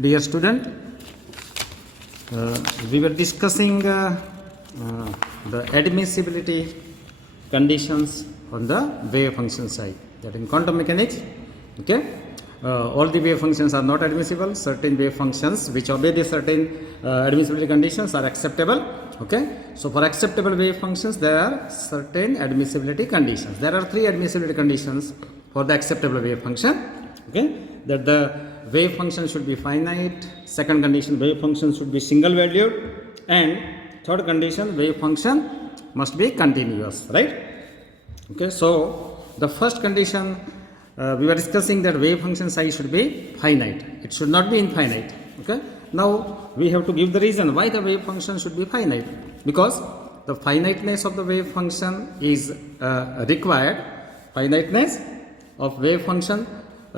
Dear student, we were discussing the admissibility conditions on the wave function side. That in quantum mechanics, okay, all the wave functions are not admissible. Certain wave functions which obey the certain admissibility conditions are acceptable. Okay, so for acceptable wave functions, there are certain admissibility conditions. There are three admissibility conditions for the acceptable wave function. Okay, that the wave function should be finite. Second condition, wave function should be single valued, and third condition, wave function must be continuous. Right? Okay, so the first condition we were discussing that wave function size should be finite. It should not be infinite. Okay. Now we have to give the reason why the wave function should be finite, because the finiteness of the wave function is required. Finiteness of wave function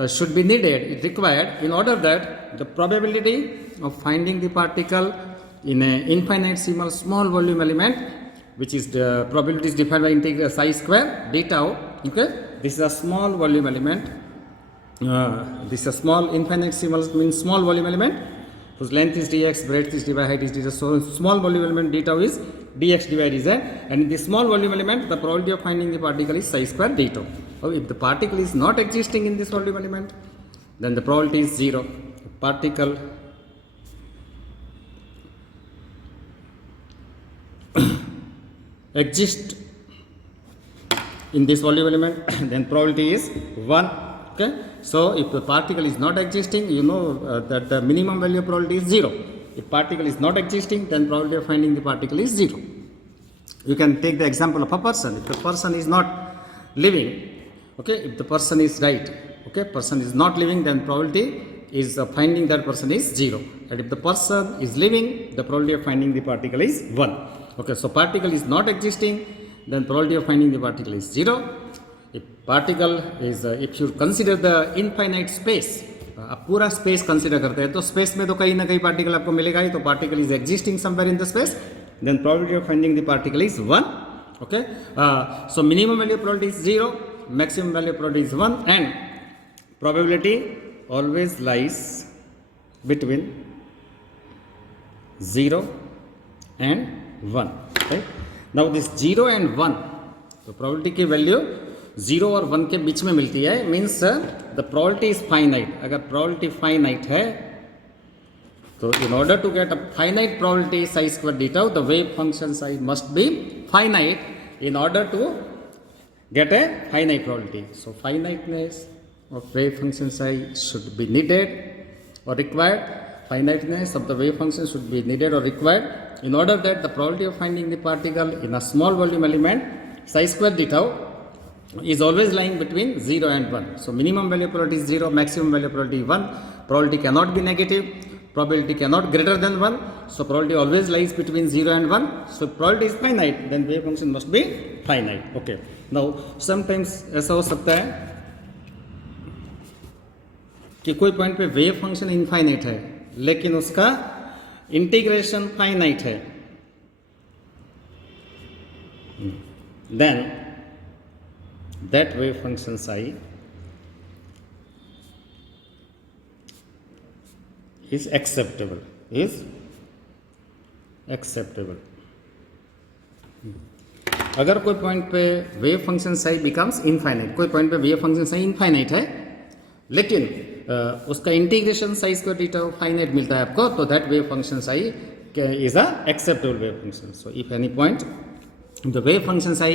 should be needed. It required in order that the probability of finding the particle in an infinitesimal small volume element, which is the probability is defined by integral psi square d tau. Okay, this is a small volume element. This is a small infinitesimal means small volume element whose length is dx, breadth is dy, height is dz. So small volume element d tau is dx dy dz, and in this small volume element the probability of finding the particle is psi square d tau. So if the particle is not existing in this volume element, then the probability is 0. Particle exists in this volume element, then probability is 1. Okay, so if the particle is not existing, you know that the minimum value of probability is 0. If particle is not existing, then probability of finding the particle is 0. You can take the example of a person. If the person is not living, okay, if the person is right, okay, person is not living, then probability is finding that person is 0. And if the person is living, the probability of finding the particle is 1. Okay, so particle is not existing, then probability of finding the particle is 0. If particle is, if you consider the infinite space, आप पूरा space consider करते हैं तो space में तो कहीं ना कहीं पार्टिकल आपको मिलेगा ही. तो particle is existing somewhere in the space, then probability of finding the particle is 1. Okay, so minimum value probability is 0, maximum value probability is 1, and probability always lies between 0 and 1. Right? Now this 0 and 1, तो probability की value 0 और 1 के बीच में मिलती है. Means the probability is finite. अगर probability finite है तो in order to get a finite probability psi square d tau, the wave function psi's must be finite in order to get a finite probability. So finiteness of wave function size should be needed or required. Finiteness of the wave function should be needed or required in order that the probability of finding the particle in a small volume element psi square d tau is always lying between 0 and 1. So minimum value probability is 0, maximum value probability 1. Probability cannot be negative. Probability cannot greater than 1. So probability always lies between 0 and 1. So probability is finite, then wave function must be finite. Okay. Now sometimes ऐसा हो सकता है कि कोई point पे wave function infinite है लेकिन उसका इंटीग्रेशन फाइनाइट है. Then that wave function psi is acceptable. अगर कोई पॉइंट पे wave function Sai becomes infinite, कोई पॉइंट पे वेव फंक्शन साई इनफाइनाइट है लेकिन उसका integration Sai square d tau finite मिलता है आपको, तो that wave function psi is a acceptable wave function. So if any point the wave function psi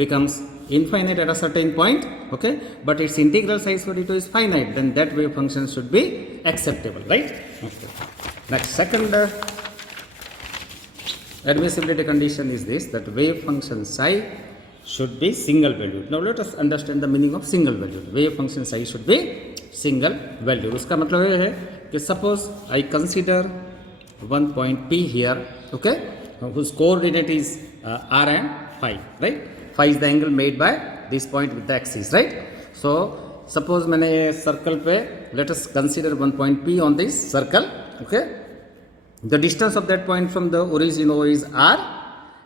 becomes infinite at a certain point, okay, but its integral psi square d2 is finite, then that wave function should be acceptable. Right? Okay. Next, second admissibility condition is this, that wave function psi should be single valued. Now let us understand the meaning of single valued. Wave function psi should be single valued. उसका मतलब ये है कि suppose I consider one point P here, okay, whose coordinate is r and phi, right? Phi is the angle made by this point with the axis, right? So suppose मैंने ये circle पे, let us consider one point P on this circle, okay? The distance of that point from the origin O is r,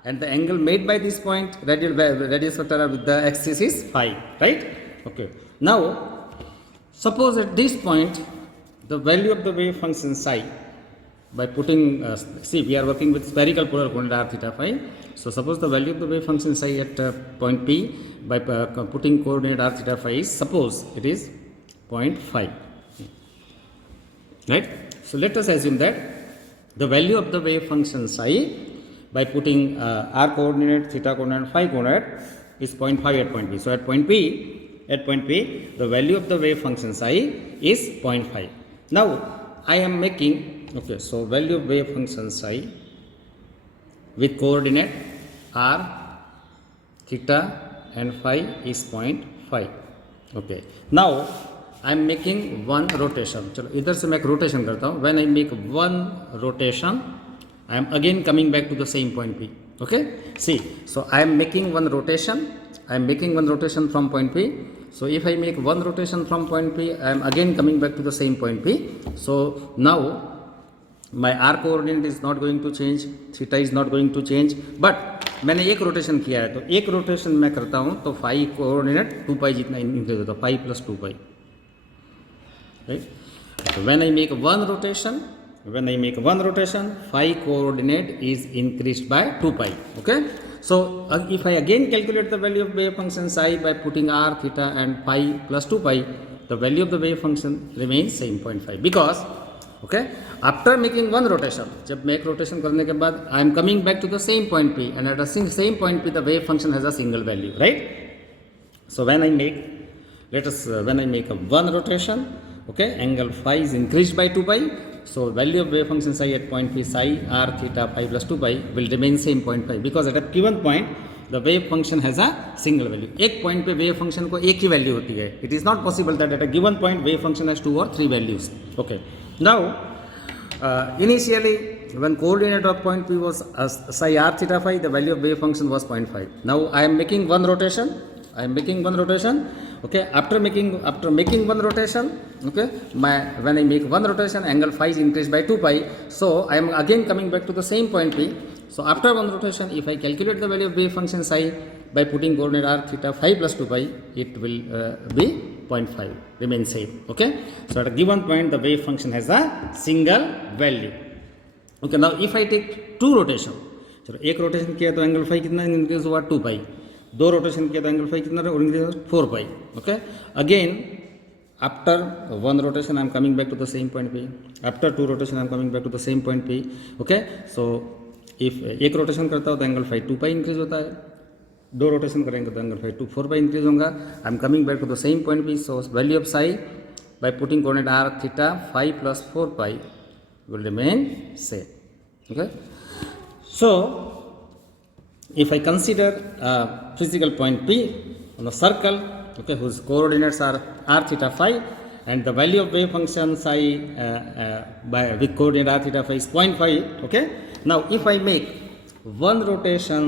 and the angle made by this point, radius vector with the axis is phi, right? Okay. Now suppose at this point the value of the wave function psi by putting see we are working with spherical polar coordinate r theta phi, so suppose the value of the wave function psi at point P by putting coordinate r theta phi is, suppose it is 0.5, right? So let us assume that the value of the wave function psi by putting r coordinate, theta coordinate, phi coordinate is 0.5 at point P. So at point P, the value of the wave function psi is 0.5. Now I am making, okay, so value of wave function psi with coordinate r, theta and phi is 0.5. Okay, now I am making one rotation. चलो इधर से मैं एक rotation करता हूँ. When I make one rotation, I am again coming back to the same point P. Okay, see, so I am making one rotation. I am making one rotation from point P. So if I make one rotation from point P, I am again coming back to the same point P. So now my r coordinate is not going to change, theta is not going to change, but मैंने एक rotation किया है, तो एक rotation मैं करता हूँ तो फाई कोऑर्डिनेट 2 पाई जितना इंक्रीज होता है, phi plus 2 pi, right? So when I make one rotation, phi coordinate is increased by 2 pi. Okay, so if I again calculate the value of wave function psi by putting r, theta and phi plus 2 pi, the value of the wave function remains same 0.5, because okay, after making one rotation, जब मैं एक rotation करने के बाद I am coming back to the same point P, and at the same point P the wave function has a single value, right? So when I make, when I make one rotation, okay, angle phi is increased by 2 pi, so value of wave function psi at point P, psi r theta phi plus 2 pi will remain same 0.5, because at a given point the wave function has a single value. एक point पे wave function को एक ही value होती है. It is not possible that at a given point wave function has 2 or 3 values. Okay, now initially when coordinate of point P was psi r theta phi, the value of wave function was 0.5. Now I am making one rotation. Okay, after making one rotation, okay, when I make one rotation, angle phi is increased by 2 pi, so I am again coming back to the same point P. So after one rotation, if I calculate the value of wave function psi by putting coordinate r theta phi plus 2 pi, it will be 0.5, remain same. Okay, so at a given point the wave function has a single value. Okay, now if I take two rotation, चलो एक rotation किया तो angle phi कितना increase हुआ 2 पाई, दो rotation किया तो angle phi कितना और इंक्रीज हुआ 4 pi. Okay, again after one rotation I am coming back to the same point P, after two rotation I am coming back to the same point P. Okay, so if एक rotation करता हो तो angle phi 2 pi increase होता है, दो rotation करेंगे तो angle phi 4 pi increase होगा. I am coming back to the same point P, so value of psi by putting coordinate r theta phi plus 4 pi will remain same. Okay, so if I consider a physical point P on a circle, okay, whose coordinates are r theta phi, and the value of wave function psi with coordinate r theta phi is 0.5. Okay, now if I make one rotation,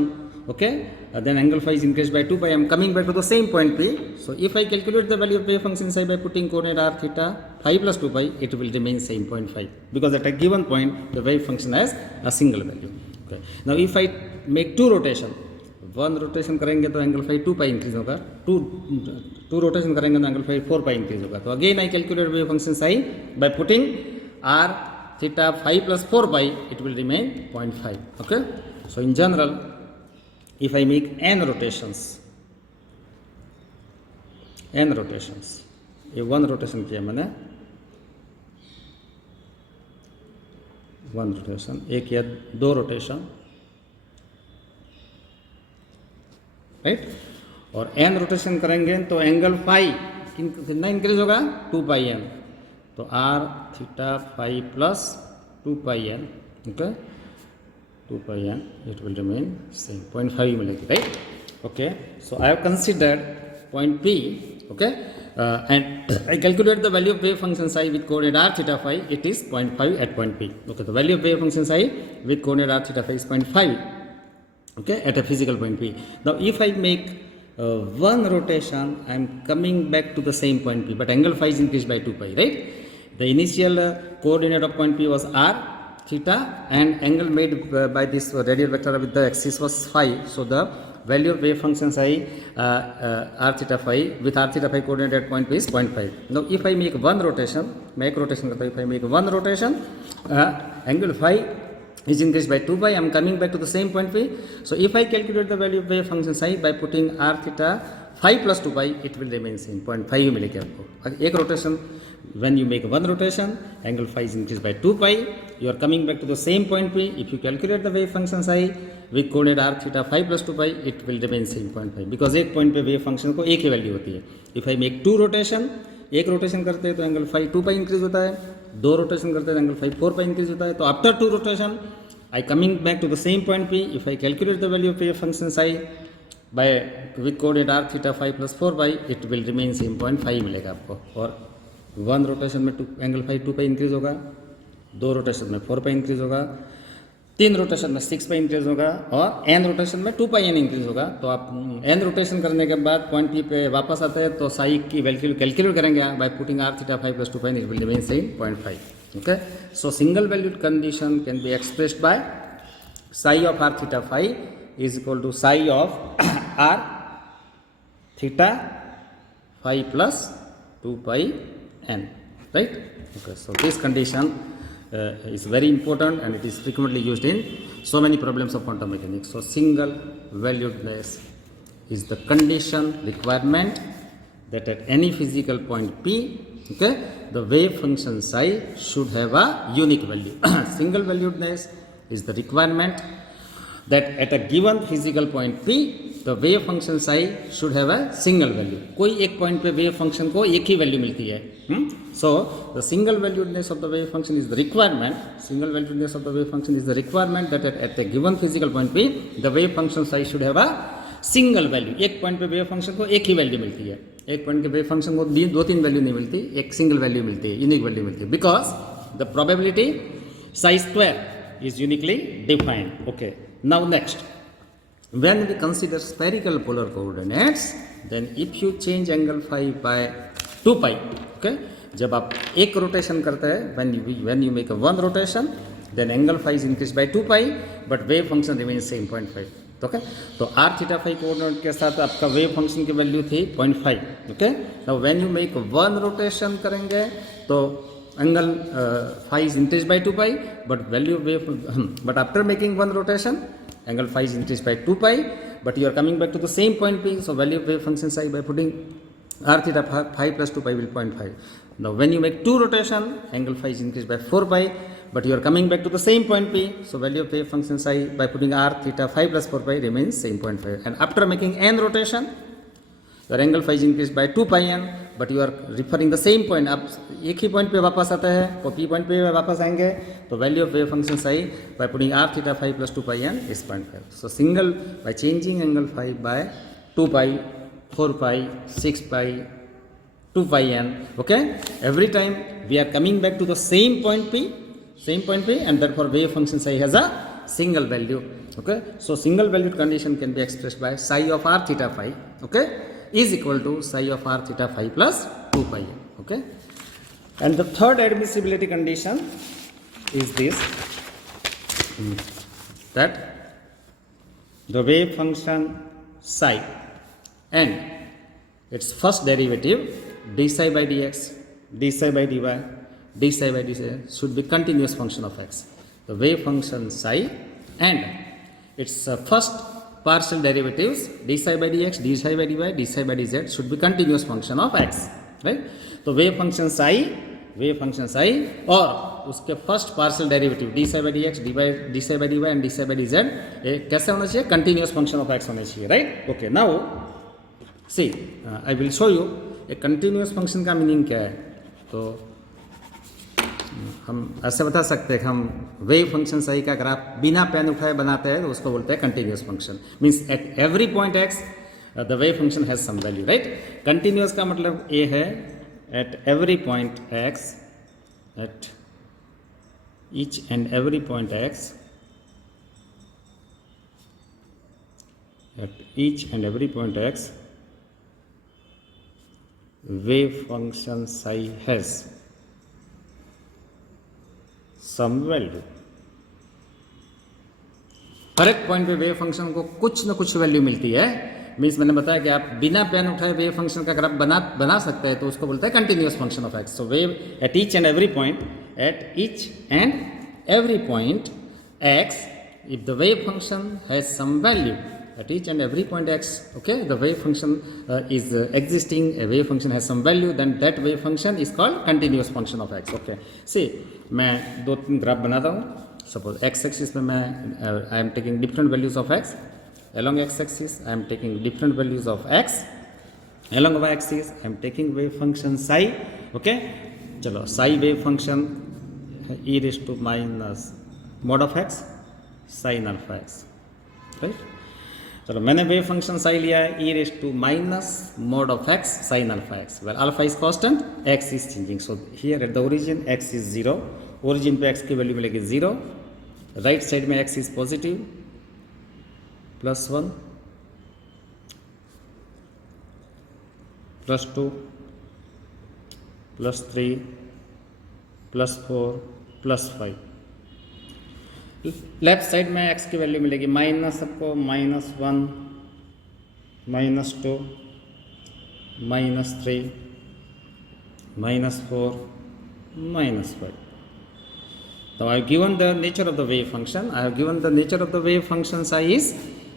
okay, then angle phi is increased by 2 pi, I am coming back to the same point P. So if I calculate the value of wave function psi by putting coordinate r theta phi plus 2 pi, it will remain same 0.5, because at a given point the wave function has a single value. Okay, now if I make two rotation, one rotation करेंगे तो angle phi 2 pi increase होगा, two rotation करेंगे तो angle phi 4 pi increase होगा. तो again I calculate wave function psi by putting r theta phi plus 4 pi, it will remain 0.5. Okay, so in general if I make n rotations, ये one rotation किया मैंने, one rotation, एक या दो rotation, right, और n rotation करेंगे तो angle phi कितना इंक्रीज होगा 2 पाई n, तो r theta phi plus 2 pi n. Okay, 2 pi n, it will remain same 0.5 मिलेगी, right? Okay, so I have considered point P, okay, and I calculate the value of wave function psi with coordinate r theta phi, it is 0.5 at point P. Okay, the value of wave function psi with coordinate r theta phi is 0.5, okay, at a physical point P. Now if I make one rotation, I am coming back to the same point P, but angle phi is increased by 2 pi, right? The initial coordinate of point P was r theta, and angle made by this radial vector with the axis was phi, so the value of wave function psi r theta phi with r theta phi coordinate at point P is 0.5. Now if I make one rotation, मैं एक rotation करता हूँ, if I make one rotation, angle phi is increased by 2 pi. I am coming back to the same point P. So if I calculate the value of wave function psi by putting r theta phi plus 2 pi, it will remain same 0.5 मिलेगी आपको. एक rotation, when you make one rotation, angle phi is increased by 2 pi. You are coming back to the same point P. If you calculate the wave function psi with coordinate r theta phi plus 2 pi, it will remain same 0.5 because एक point पे wave function को एक ही value होती है. If I make two rotation, एक rotation करते हैं तो एंगल फाई 2 पाई इंक्रीज होता है, दो रोटेशन करते हैं तो एंगल फाई 4 पाई इंक्रीज होता है. तो after two rotation I coming back to the same point P. If I calculate the value of a function psi by with coordinate r theta 5 plus 4 pi, it will remain same 0.5 मिलेगा आपको. और one rotation में angle phi 2 pi increase होगा, दो rotation में 4 pi increase होगा, तीन rotation में 6 पाई इंक्रीज होगा और एन रोटेशन में 2 पाई एन इंक्रीज होगा. तो आप एन रोटेशन करने के बाद पॉइंट पी पे वापस आते हैं तो साई की वैल्यू कैलकुलेट करेंगे by putting r theta 5 plus 2 pi, it will remain same 0.5. Okay, so single valued condition can be expressed by psi of r theta 5 is equal to psi of r theta 5 plus 2 pi n, right. Okay, so this condition is very important and it is frequently used in so many problems of quantum mechanics. So single valuedness is the condition requirement that at any physical point P, okay, the wave function psi should have a unique value. Single valuedness is the requirement that at a given physical point P, the wave function psi should have a single value. कोई एक point पे wave function को एक ही value मिलती है. So the single valuedness of the wave function is the requirement. Single valuedness of the wave function is the requirement that at a given physical point P, the wave function psi should have a single value. एक point पे wave function को एक ही value मिलती है. एक point के wave function को दो तीन value नहीं मिलती, एक single value मिलती है, unique value मिलती है. Because the probability psi square is uniquely defined. Okay. Now next. When we consider spherical polar coordinates, then if you change angle phi by 2 pi, okay, जब आप एक रोटेशन करते हैं, when you make a one rotation, then angle phi is increased by 2 pi, but wave function remains same 0.5. Okay, तो r theta phi coordinate के साथ आपका wave function की वैल्यू थी 0.5. Okay, now when you make one rotation करेंगे तो angle phi is increase by 2 pi, but value wave but after making one rotation angle phi is increased by 2 pi, but you are coming back to the same point P, so value of wave function psi by putting r theta phi plus 2 pi will 0.5. Now when you make two rotation, angle phi is increased by 4 pi, but you are coming back to the same point P, so value of wave function psi by putting r theta phi plus 4 pi remains same 0.5. And after making n rotation, your angle phi is increased by 2 pi n, but you are referring the same point. आप एक ही point पे वापस आते हैं, तो P point पे वापस आएंगे तो value of wave function psi by putting r theta 5 plus 2 pi n is 0.5. So single by changing angle 5 by 2 pi 4 pi 6 pi 2 pi n. Okay, every time we are coming back to the same point P and therefore wave function psi has a single value. Okay, so single valued condition can be expressed by psi of r theta phi, okay, is equal to psi of r theta phi plus 2 pi. Okay, and the third admissibility condition is this, that the wave function psi and its first derivative d psi by dx, d psi by dy, d psi by dz should be continuous function of x. The wave function psi and its first partial derivatives d psi by dx, d psi by dy, d psi by dz should be continuous function of x, right? तो wave function psi और उसके first partial derivative d psi by dx, d psi by dy and d psi by dz कैसे होना चाहिए? continuous function of x होना चाहिए, right? Okay, now see, I will show you a continuous function का meaning क्या है. तो हम ऐसे बता सकते हैं कि हम वेव फंक्शन सही का ग्राफ बिना पेन उठाए बनाते हैं तो उसको बोलते हैं continuous function. Means at every point x the wave function has some value, right. Continuous का मतलब ये है at every point x, at each and every point x, at each and every point x wave function psi has some value. हर एक पॉइंट पे wave function को कुछ ना कुछ वैल्यू मिलती है। मीन्स मैंने बताया कि आप बिना पेन उठाए वेव फंक्शन का ग्राफ बना सकते हैं, तो उसको बोलते हैं continuous function of x. So wave eight each and every point x, if the wave function has some value at each and every point x, okay, the wave function is existing, a wave function has some value, then that wave function is called continuous function of x, okay. See, मैं दो तीन graph बनाता हूँ। Suppose x axis में मैं आई am taking different values of x, along x axis I am taking different values of x, along y axis I am taking wave function psi, okay. चलो psi wave function e raised to minus mod of x sin alpha x, right. चलो मैंने wave function psi लिया है e raise to minus mod of x sin alpha x, well alpha is constant, x is changing, so here at the origin x is 0, origin पे x की value मिलेगी 0, right side में x is positive +1 +2 +3 +4 +5, left side में x की value मिलेगी minus सबको -1 -2 -3 -4 -5. So I have given the nature of the wave function. I have given the nature of the wave function psi is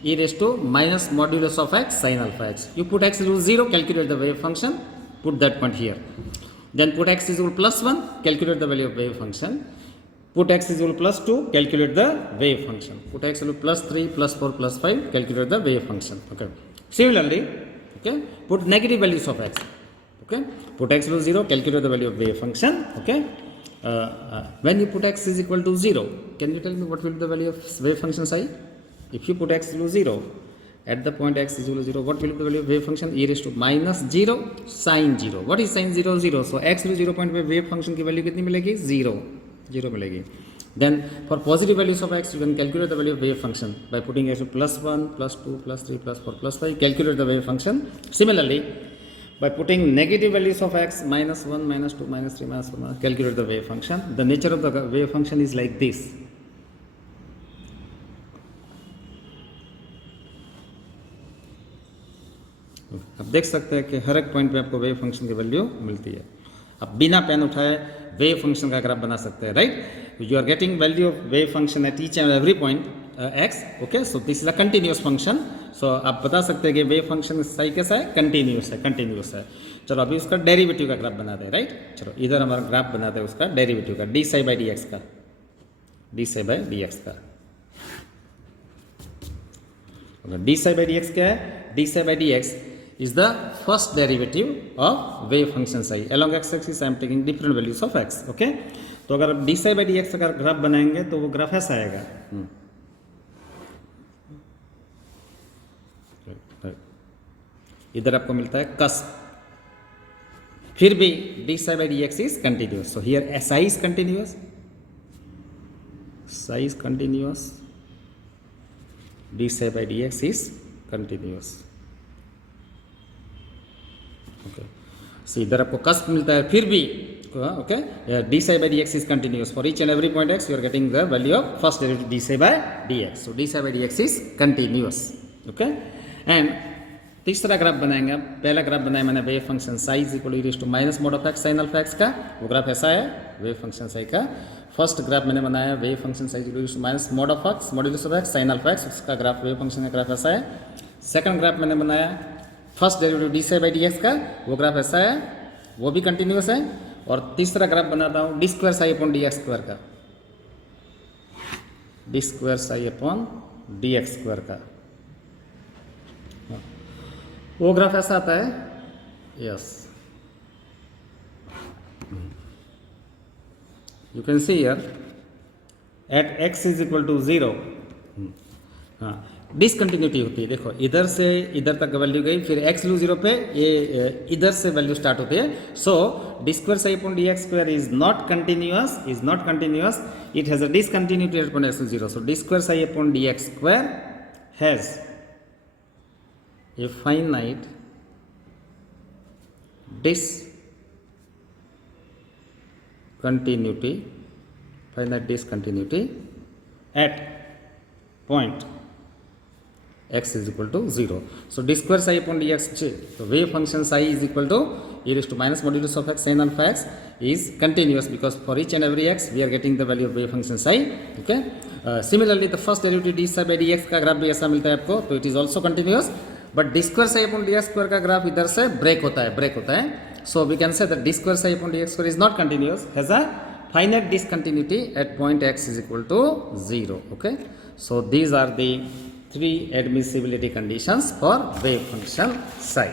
e raised to minus modulus of x sin alpha x. You put x equal to 0, calculate the wave function, put that point here. Then put x is equal to +1, calculate the value of wave function. Put x is equal to +2, calculate the wave function. Put x is equal to +3, +4, +5, calculate the wave function. Okay. Similarly, okay, put negative values of x. Okay. Put x equal to 0, calculate the value of wave function. Okay. When you put x is equal to 0, can you tell me what will be the value of wave function psi? If you put x equal to 0, at the point x is equal to 0, what will be the value of wave function? E raised to -0 sin 0. What is sin 0? 0. So x equal to 0 point पे wave function की value कितनी मिलेगी? 0 मिलेगी. Then for positive values of x, you can calculate the value of wave function by putting x to +1, +2, +3, +4, +5. Calculate the wave function. Similarly, by putting negative values of x, -1, -2, -3, -4, calculate the wave function. The nature of the wave function is like this. आप देख सकते हैं कि हर एक पॉइंट पे आपको wave function की वैल्यू मिलती है। आप बिना पेन उठाए वेव फंक्शन का ग्राफ बना सकते हैं, right. You are getting value of wave function at each and every point x, okay. So this is a continuous function. So आप बता सकते हैं कि वेव फंक्शन सही कैसा है? कंटिन्यूअस है। चलो अभी उसका डेरिवेटिव का ग्राफ बनाते हैं, राइट। चलो इधर हमारा ग्राफ बनाते हैं उसका डेरिवेटिव का, d psi by d x का, d psi by d x का। D psi by d x क्या है? D psi by d x is the first derivative of wave function psi. Along x axis I am taking different values of x, okay. तो अगर आप D psi by d x का graph बनाएंगे तो वो graph ऐसा आएगा। इधर आपको मिलता है कस्प, फिर भी d psi by d x is continuous. So here psi is continuous, psi is continuous, d psi by d x is continuous, okay. So इधर आपको कस्प मिलता है, फिर भी okay d psi by d x is continuous. For each and every point x you are getting the value of first derivative d psi by d x. So d psi by d x is continuous, okay. And तीसरा graph बनाएंगे आप। पहला graph बनाया मैंने wave function psi is equal to minus mod of x sine alpha x का, वो graph ऐसा है वेव फंक्शन साई का। फर्स्ट ग्राफ मैंने बनाया wave function psi is to minus mod of x modulus of x sine alpha x, उसका graph wave function का graph ऐसा है। सेकंड ग्राफ मैंने बनाया first derivative d psi by d x का, वो ग्राफ ऐसा है, वो भी कंटिन्यूअस है। और तीसरा ग्राफ बनाता हूँ d square psi upon d x square का, d square psi upon d x square का, वो ग्राफ ऐसा आता है, yes. You can see here at x is equal to 0, हाँ डिसकंटिन्यूटी होती है। देखो इधर से इधर तक वैल्यू गई, फिर x लू 0 पे ये इधर से वैल्यू स्टार्ट होती है। So d square psi upon d x square is not continuous, it has a discontinuity at point x to 0। So d square psi upon d x square has a finite discontinuity at point x is equal to 0. So d square psi upon dx, the wave function psi is equal to e raised to minus modulus of x sin alpha x is continuous, because for each and every x we are getting the value of wave function psi. Okay. Similarly the first derivative d psi by dx का graph भी ऐसा मिलता है आपको, तो it is also continuous, but d square psi upon dx square का graph इधर से ब्रेक होता है. So we can say that d square psi upon dx square is not continuous, has a finite discontinuity at point x is equal to 0. Okay. So these are the three admissibility conditions for wave function psi.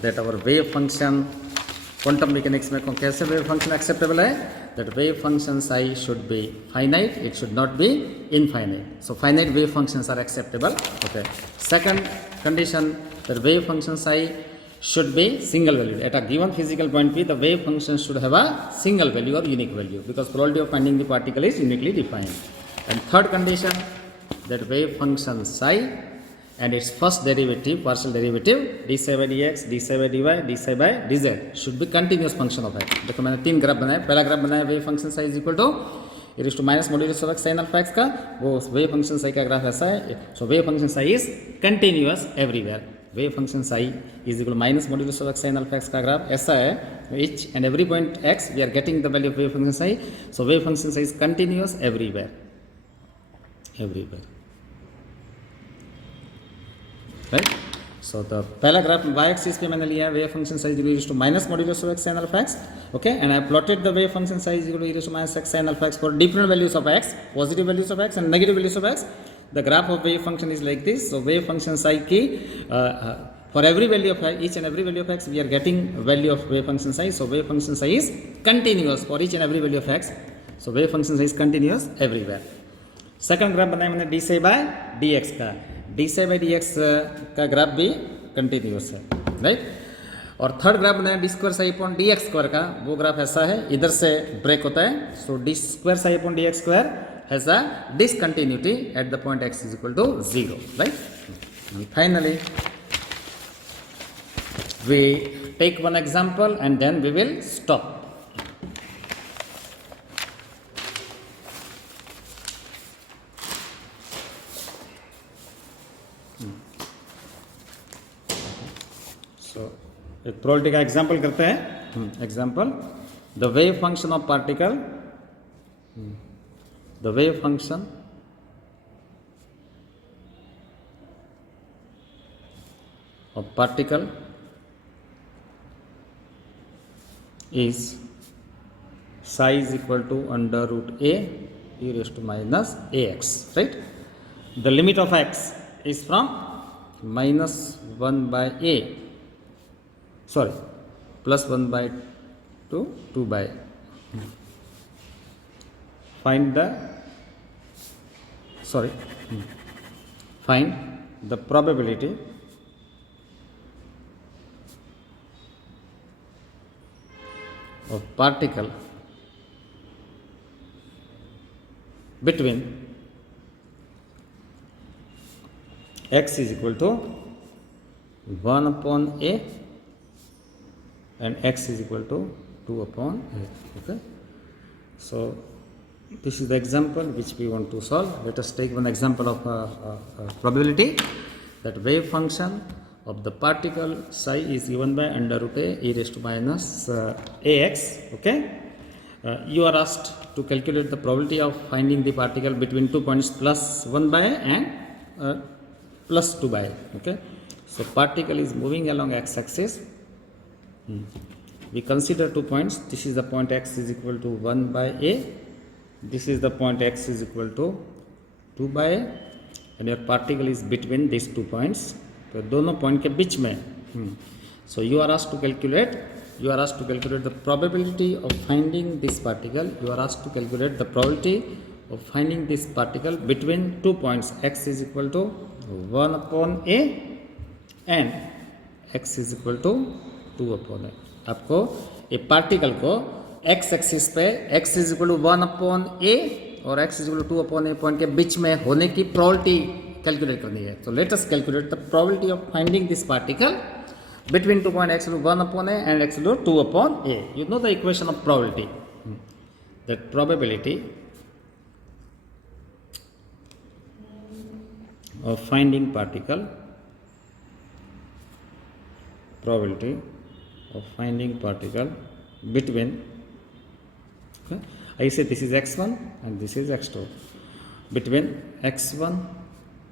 That our wave function, quantum mechanics में कैसे wave function acceptable है? That wave function psi should be finite, it should not be infinite. So finite wave functions are acceptable. Okay. Second condition, that wave function psi should be single valued. At a given physical point P, the wave function should have a single value or unique value, because probability of finding the particle is uniquely defined. And third condition, that wave function psi and its first derivative, partial derivative, d psi by dx, d psi by dy, d psi by dz should be continuous function of x. देखो मैंने तीन graph बनाए. पहला graph बनाया wave function psi is equal to e raised to minus modulus of x sin alpha x का, वो wave function psi का graph ऐसा है. So wave function psi is continuous everywhere. Wave function psi is equal to minus modulus of x sin alpha x का graph ऐसा है. Each and every point x we are getting the value of wave function psi. So wave function psi is continuous everywhere. Right. So the पहला graph y axis पे मैंने लिया है wave function psi is equal to minus modulus of x sin alpha x. Okay, and I plotted the wave function psi is equal to e raised to minus x sin alpha x for different values of x, positive values of x and negative values of x. The graph of wave function is like this. So wave function psi की for every value of x, each and every value of x we are getting value of wave function psi. So wave function psi is continuous for each and every value of x. So wave function psi is continuous everywhere. Second graph बनाया मैंने d psi by d x का. D psi by d x का graph भी continuous है. Right. और third graph बनाया d square psi upon d x square का, वो ग्राफ ऐसा है, इधर से ब्रेक होता है. So d square psi upon d x square has a discontinuity at the point x is equal to 0. Right. Finally we take one example and then we will stop. एक probability का example करते हैं. Example, the wave function of particle, the wave function of particle is psi is equal to under root a e raised to minus ax. Right. The limit of x is from minus 1 by a, sorry, plus 1 by 2 by. Find the, sorry, find the probability of particle between x is equal to 1 upon a and x is equal to 2 upon a. Okay. So this is the example which we want to solve. Let us take one example of probability, that wave function of the particle psi is given by under root a e raised to minus ax. Okay. You are asked to calculate the probability of finding the particle between 2 points plus 1 by and plus 2 by. Okay. So particle is moving along x-axis. We consider 2 points. This is the point x is equal to 1 by a. This is the point x is equal to 2 by a, and your particle is between these 2 points. तो दोनों point के बीच में. So you are asked to calculate the probability of finding this particle. You are asked to calculate the probability of finding this particle between 2 points. X is equal to 1 upon a and x is equal to 2 upon a. आपको ये particle को x axis पे x is equal to 1 upon a और x is equal to 2 upon a point के बीच में होने की probability calculate करनी है. तो let us calculate the probability of finding this particle between 2 point x equal to 1 upon a and x equal to 2 upon a. You know the equation of probability. That probability of finding particle, probability of finding particle between, okay, I say this is x1 and this is x2, between x1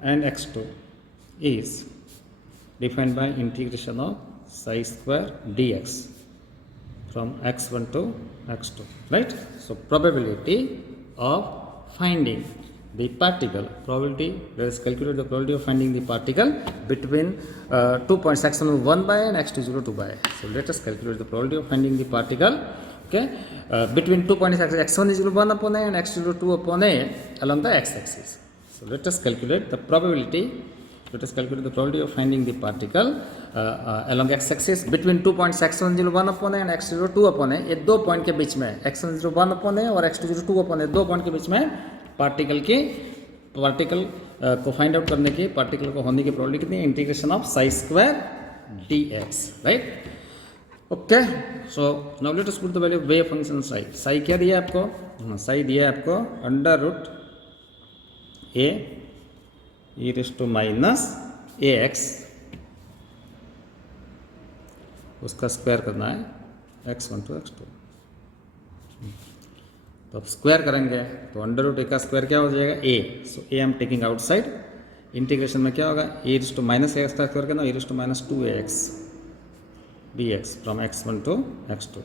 and x2 is defined by integration of psi square dx from x1 to x2, right? So probability of finding the particle, probability, let us calculate the probability of finding the particle between 2 points x1 1 by and x2 0 2 by. So let us calculate the probability of finding the particle, okay, between 2 points x1 is 1 upon a and x2 0 2 upon a along the x-axis. So let us calculate the probability. Let us calculate the probability of finding the particle along x-axis between 2 points x1 0 1 upon a and x2 0 2 upon a. ये दो point के बीच में x1 0 1 upon a और x2 0 2 upon a, दो point के बीच में particle को find out करने की, पार्टिकल को होने की प्रोबेबिलिटी कितनी है? Integration of psi square dx, right? Okay, so now let us put the value of wave function psi. Psi क्या दिया है आपको? साई दिया है आपको under root a e raise to minus a x, उसका स्क्वायर करना है x1 टू x2. तो अब स्क्वायर करेंगे तो अंडर रूट ए का स्क्वायर क्या हो जाएगा? A. So a I am taking outside. Integration में क्या होगा? A raise to minus a x का स्क्वायर करना, a raise to minus 2ax dx from x1 to x2.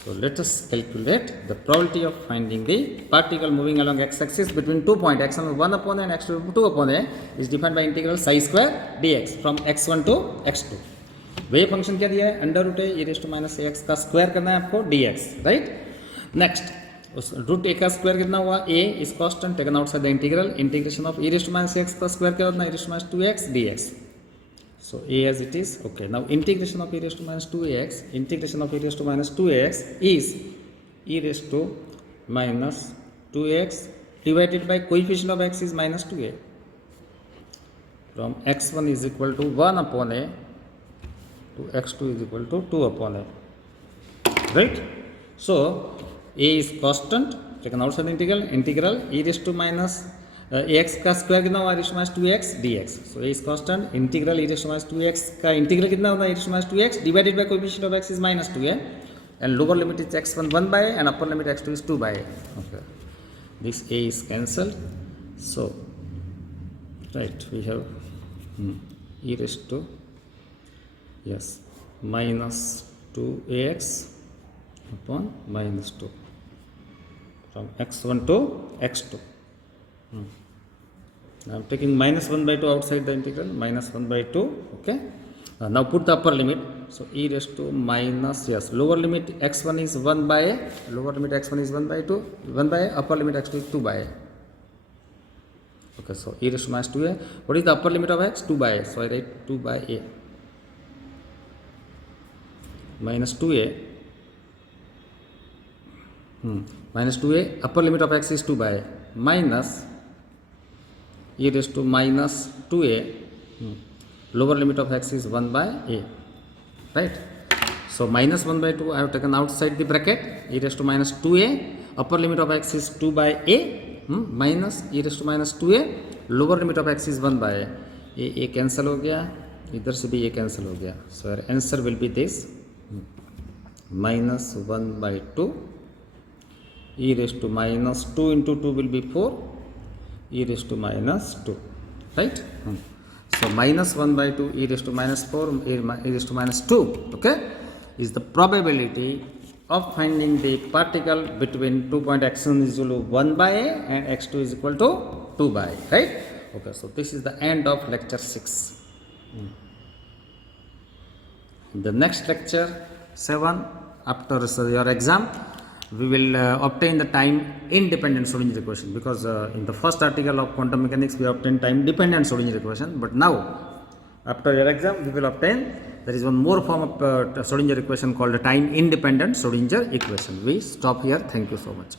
So let us calculate the probability of finding the particle moving along x-axis between 2 points x1 1 upon a and x2 2 upon a is defined by integral psi square dx from x1 to x2. Wave function क्या दिया है? Under root a e raise to minus a x का square करना है आपको dx, right? Next, उस root a का square कितना हुआ? a is constant taken outside the integral. Integration of e raise to minus x का स्क्वायर क्या होता है? E raise to minus 2x dx. So a as it is. Okay, now integration of e raised to minus 2ax, integration of e raised to minus 2ax is e raised to minus 2x divided by coefficient of x is minus 2a from x1 is equal to 1 upon a to x2 is equal to 2 upon a, right? So a is constant taken outside the integral e raised to minus ax का square कितना हुआ? e raised to minus 2x dx. So a is constant. Integral e raised to minus 2x का integral कितना होगा? e raised to minus 2x divided by coefficient of x is minus 2a and lower limit is x1 1 by a and upper limit x2 is 2 by a. Okay, this a is cancelled. So right, we have e raised to, yes, minus 2ax upon minus 2 from x1 to x2. I am taking minus 1 by 2 outside the integral, minus 1 by 2, okay. Now put the upper limit. So e raised to minus, yes, lower limit x1 is 1 by a, lower limit x1 is 1 by 2, 1 by a, upper limit x2 is 2 by a. Okay, so e raised to minus 2a. What is the upper limit of x? 2 by a. So I write 2 by a minus 2a, minus 2a, upper limit of x is 2 by a, minus e raised to minus 2a, lower limit of x is 1 by a, right? So minus 1 by 2 I have taken outside the bracket, e raised to minus 2a, upper limit of x is 2 by a, minus e raised to minus 2a, lower limit of x is 1 by a. ये cancel हो गया, इधर से भी ये cancel हो गया. So our answer will be this, minus 1 by 2, e raised to minus 2 into 2 will be 4, e raised to minus 2, right? So minus 1 by 2 e raised to minus 4 e raised to minus 2, okay, is the probability of finding the particle between 2 point x1 is equal to 1 by a and x2 is equal to 2 by a, right? Okay, so this is the end of lecture 6. The next lecture 7, after your exam, we will obtain the time independent Schrodinger equation, because in the first article of quantum mechanics we obtained time dependent Schrodinger equation, but now after your exam we will obtain, there is one more form of Schrodinger equation called the time independent Schrodinger equation. We stop here. Thank you so much.